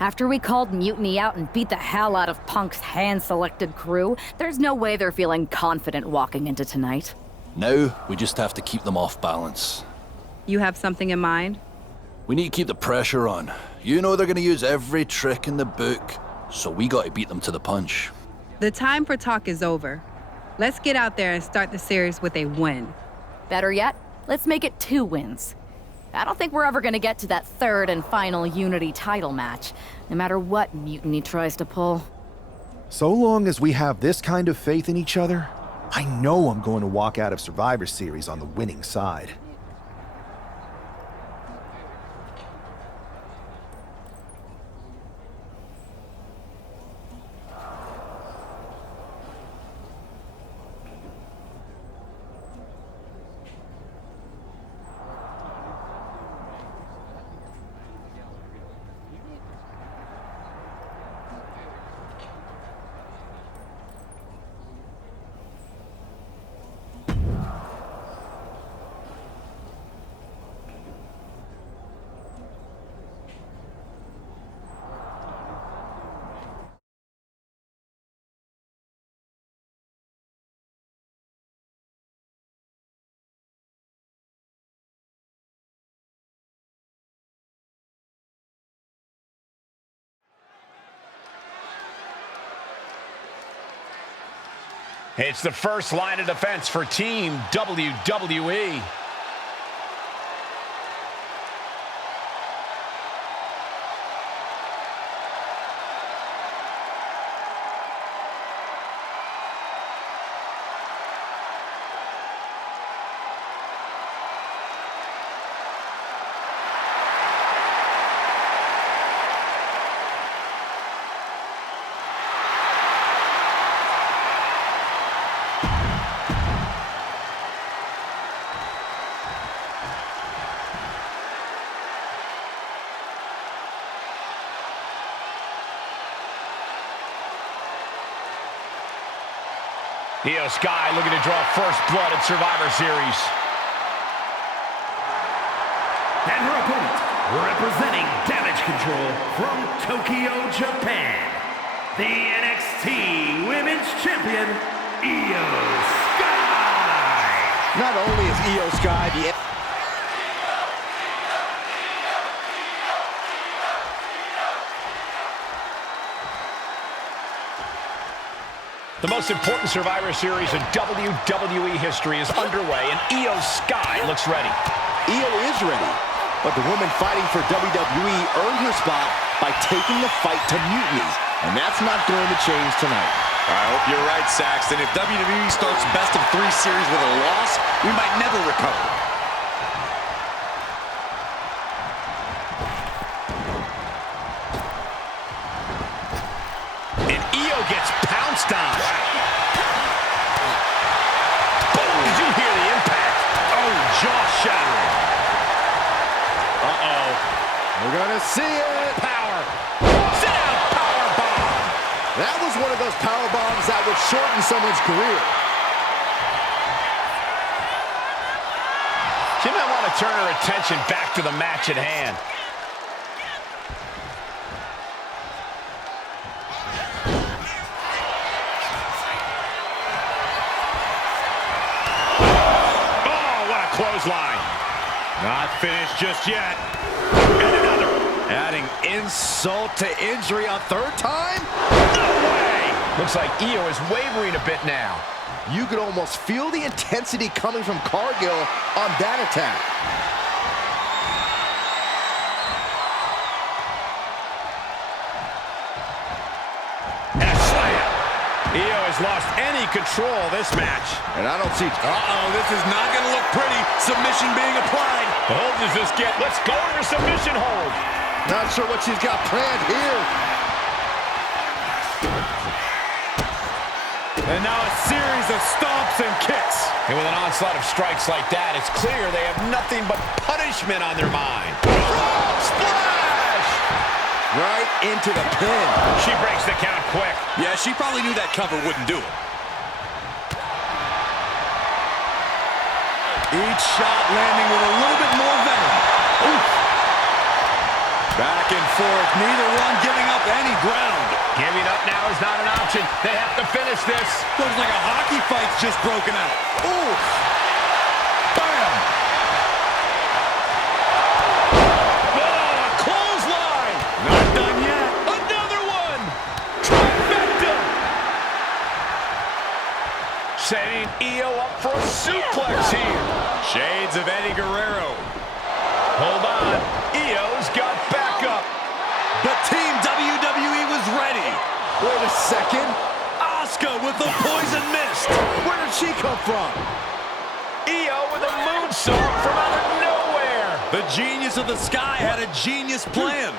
After we called Mutiny out and beat the hell out of Punk's hand-selected crew, there's no way they're feeling confident walking into tonight. Now, we just have to keep them off balance. You have something in mind? We need to keep the pressure on. You know they're gonna use every trick in the book, so we gotta beat them to the punch. The time for talk is over. Let's get out there and start the series with a win. Better yet, let's make it 2 wins. I don't think we're ever gonna get to that 3rd and final Unity title match, no matter what Mutiny tries to pull. So long as we have this kind of faith in each other, I know I'm going to walk out of Survivor Series on the winning side. It's the first line of defense for Team WWE. Io Sky looking to draw first blood at Survivor Series. And her opponent, representing Damage Control from Tokyo, Japan, the NXT Women's Champion, Io Sky. Not only is Io Sky the The most important Survivor Series in WWE history is underway, and Io Sky looks ready. Io is ready, but the woman fighting for WWE earned her spot by taking the fight to Mutiny, and that's not going to change tonight. I hope you're right, Saxton. If WWE starts best of 3 series with a loss, we might never recover. And Io gets pounced on. Boom, did you hear the impact? Oh, jaw-shattering. Uh-oh. We're going to see it. Power. Sit-out power bomb. That was one of those power bombs that would shorten someone's career. She might want to turn her attention back to the match at hand. Clothesline. Not finished just yet. And another. Adding insult to injury a 3rd time? No way! Looks like Io is wavering a bit now. You could almost feel the intensity coming from Cargill on that attack. And a slam. Io has lost any control of this match. And I don't see... Uh-oh, this is not going to look pretty. Submission being applied. Hold does this get? Let's go to submission hold. Not sure what she's got planned here. And now a series of stomps and kicks. And with an onslaught of strikes like that, it's clear they have nothing but punishment on their mind. Frog splash! Right into the pin. She breaks the count quick. Yeah, she probably knew that cover wouldn't do it. Each shot landing with a little bit more venom. Oof. Back and forth, neither one giving any ground. Giving up now is not an option. They have to finish this. Looks like a hockey fight's just broken out. Ooh. Bam. Oh, a clothesline. Not done yet. Another one. Trifecta. Setting Io up for a suplex here. Shades of Eddie Guerrero. Hold on. Io's got backup. But Team WWE was ready. Wait a second. Asuka with the poison mist. Where did she come from? Io with a moonsault from out of nowhere. The genius of the sky had a genius plan.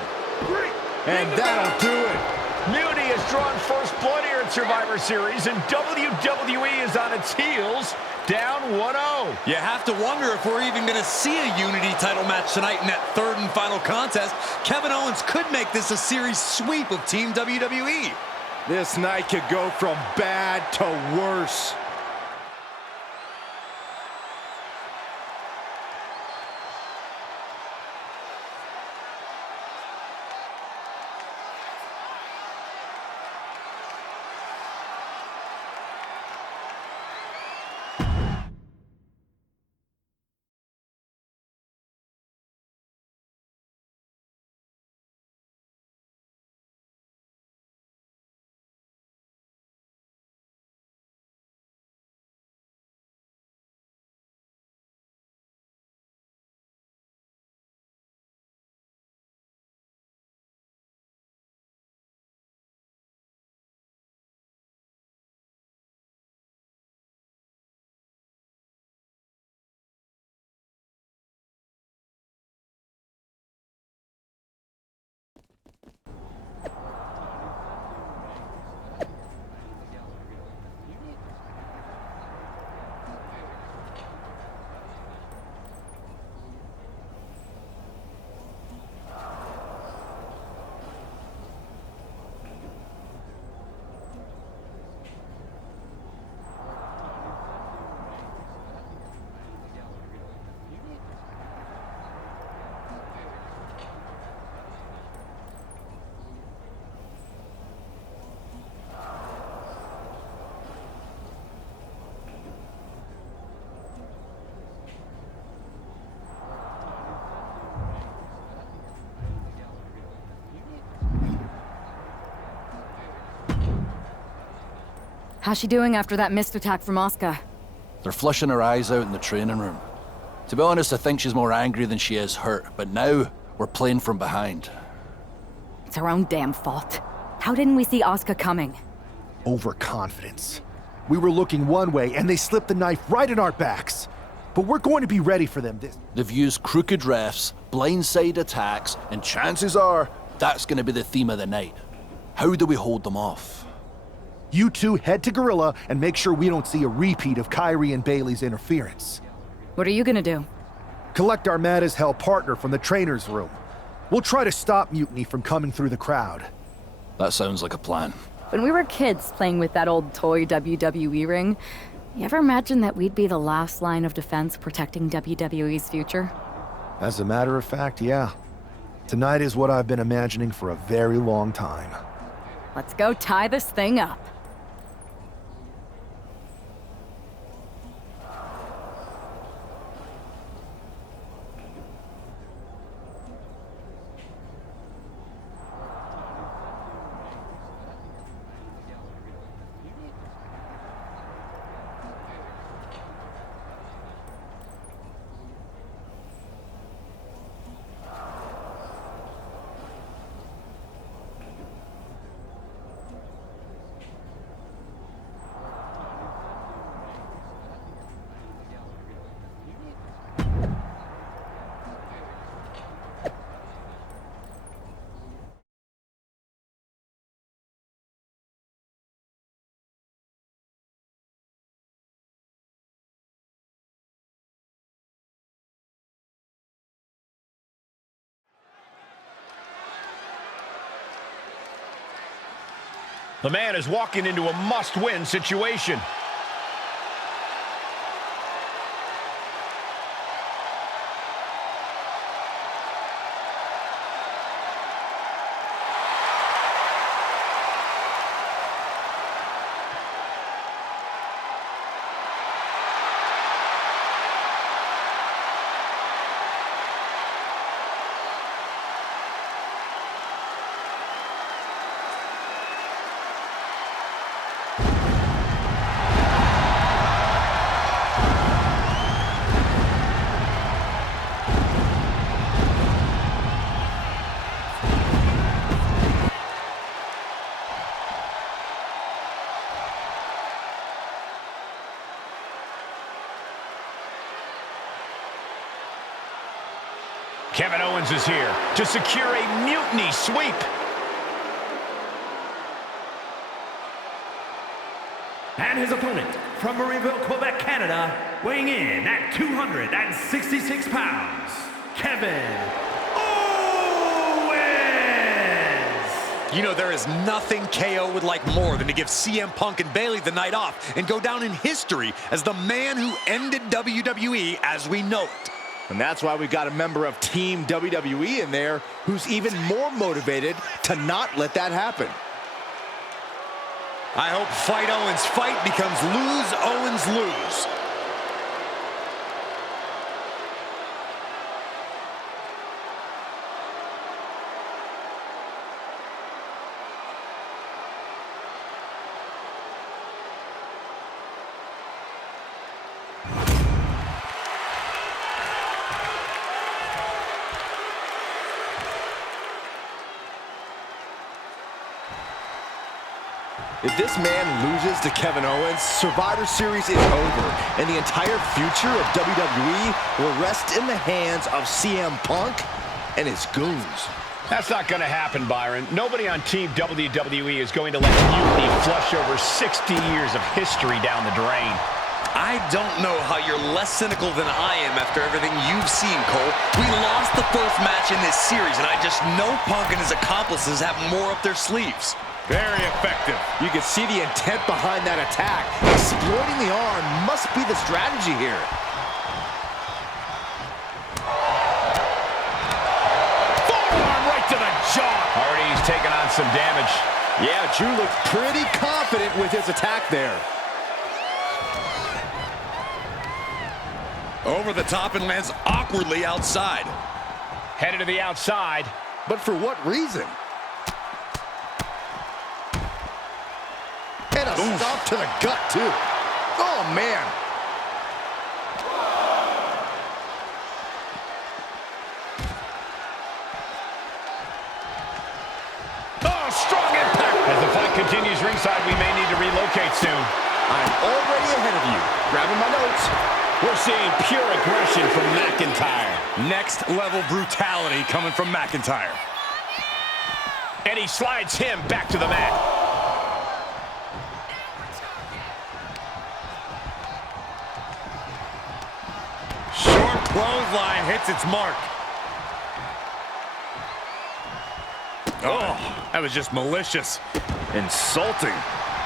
And that'll do it. Mutiny has drawn first blood here in Survivor Series, and WWE is on its heels, down 1-0. You have to wonder if we're even going to see a Unity title match tonight in that third and final contest. Kevin Owens could make this a series sweep of Team WWE. This night could go from bad to worse. How's she doing after that missed attack from Asuka? They're flushing her eyes out in the training room. To be honest, I think she's more angry than she is hurt, but now we're playing from behind. It's her own damn fault. How didn't we see Asuka coming? Overconfidence. We were looking one way, and they slipped the knife right in our backs. But we're going to be ready for them this... They've used crooked refs, blindside attacks, and chances are that's going to be the theme of the night. How do we hold them off? You two head to Gorilla and make sure we don't see a repeat of Kyrie and Bailey's interference. What are you gonna do? Collect our mad-as-hell partner from the trainer's room. We'll try to stop Mutiny from coming through the crowd. That sounds like a plan. When we were kids playing with that old toy WWE ring, you ever imagine that we'd be the last line of defense protecting WWE's future? As a matter of fact, yeah. Tonight is what I've been imagining for a very long time. Let's go tie this thing up. The man is walking into a must-win situation. Kevin Owens is here to secure a mutiny sweep. And his opponent from Marieville, Quebec, Canada, weighing in at 266 pounds, Kevin Owens! You know, there is nothing KO would like more than to give CM Punk and Bayley the night off and go down in history as the man who ended WWE as we know it. And that's why we've got a member of Team WWE in there who's even more motivated to not let that happen. I hope Fight Owens Fight becomes Lose Owens Lose. If this man loses to Kevin Owens, Survivor Series is over, and the entire future of WWE will rest in the hands of CM Punk and his goons. That's not going to happen, Byron. Nobody on Team WWE is going to let mutiny flush over 60 years of history down the drain. I don't know how you're less cynical than I am after everything you've seen, Cole. We lost the first match in this series, and I just know Punk and his accomplices have more up their sleeves. Very effective. You can see the intent behind that attack. Exploiting the arm must be the strategy here. Forearm right to the jaw. Already he's taken on some damage. Yeah, Drew looked pretty confident with his attack there. Over the top and lands awkwardly outside. Headed to the outside. But for what reason? And a stomp to the gut, too. Oh, man. Oh, strong impact. As the fight continues ringside, we may need to relocate soon. I'm already ahead of you. Grabbing my notes. We're seeing pure aggression from McIntyre. Next level brutality coming from McIntyre. And he slides him back to the mat. Short clothesline hits its mark. Oh, that was just malicious. Insulting.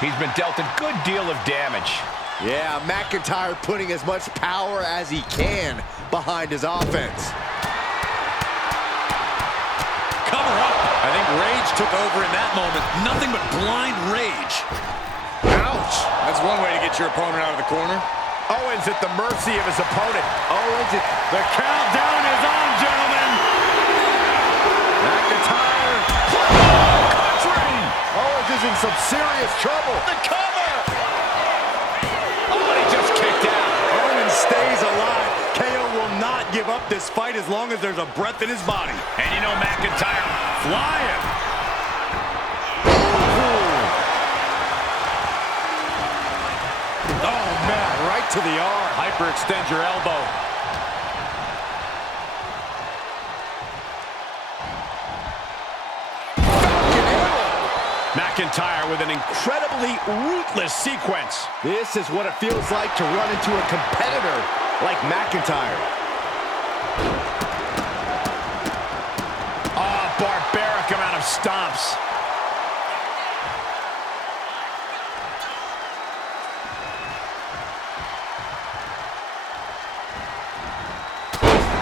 He's been dealt a good deal of damage. Yeah, McIntyre putting as much power as he can behind his offense. Cover up. I think rage took over in that moment. Nothing but blind rage. Ouch. That's one way to get your opponent out of the corner. Owens at the mercy of his opponent. Owens, The countdown is on, gentlemen. McIntyre. Owens is in some serious trouble. The cover! Oh, he just kicked out. Owens stays alive. KO will not give up this fight as long as there's a breath in his body. And you know McIntyre Flying. Oh, man, right to the arm. Hyperextend your elbow. McIntyre with an incredibly ruthless sequence. This is what it feels like to run into a competitor like McIntyre. Oh, barbaric amount of stomps.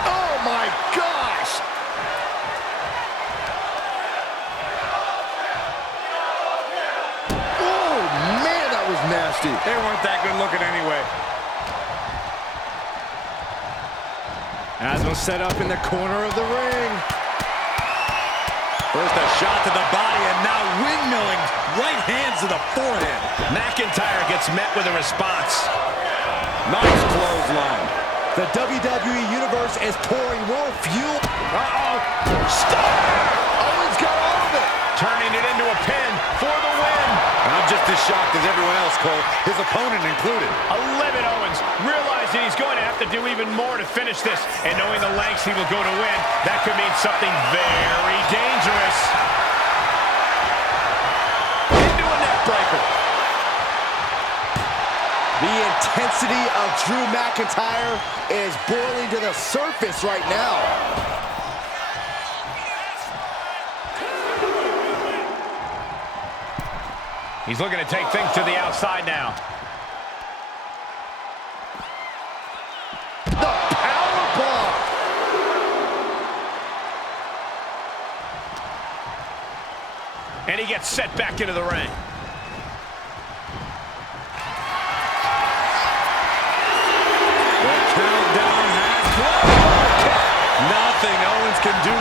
Oh, my gosh! Oh, man, that was nasty. They weren't that good looking anyway. Asmo set up in the corner of the ring. First a shot to the body and now windmilling right hands to the forehead. McIntyre gets met with a response. Nice clothesline. The WWE Universe is pouring more fuel. Uh-oh. Stop! Owens got all of it. Turning it into a pin for the win. I'm just as shocked as everyone else, Cole, his opponent included. 11 Owens, realizing he's going to have to do even more to finish this, and knowing the lengths he will go to win, that could mean something very dangerous. Into a neck breaker. The intensity of Drew McIntyre is boiling to the surface right now. He's looking to take things to the outside now. The powerbomb. And he gets set back into the ring. The countdown has closed. Nothing Owens can do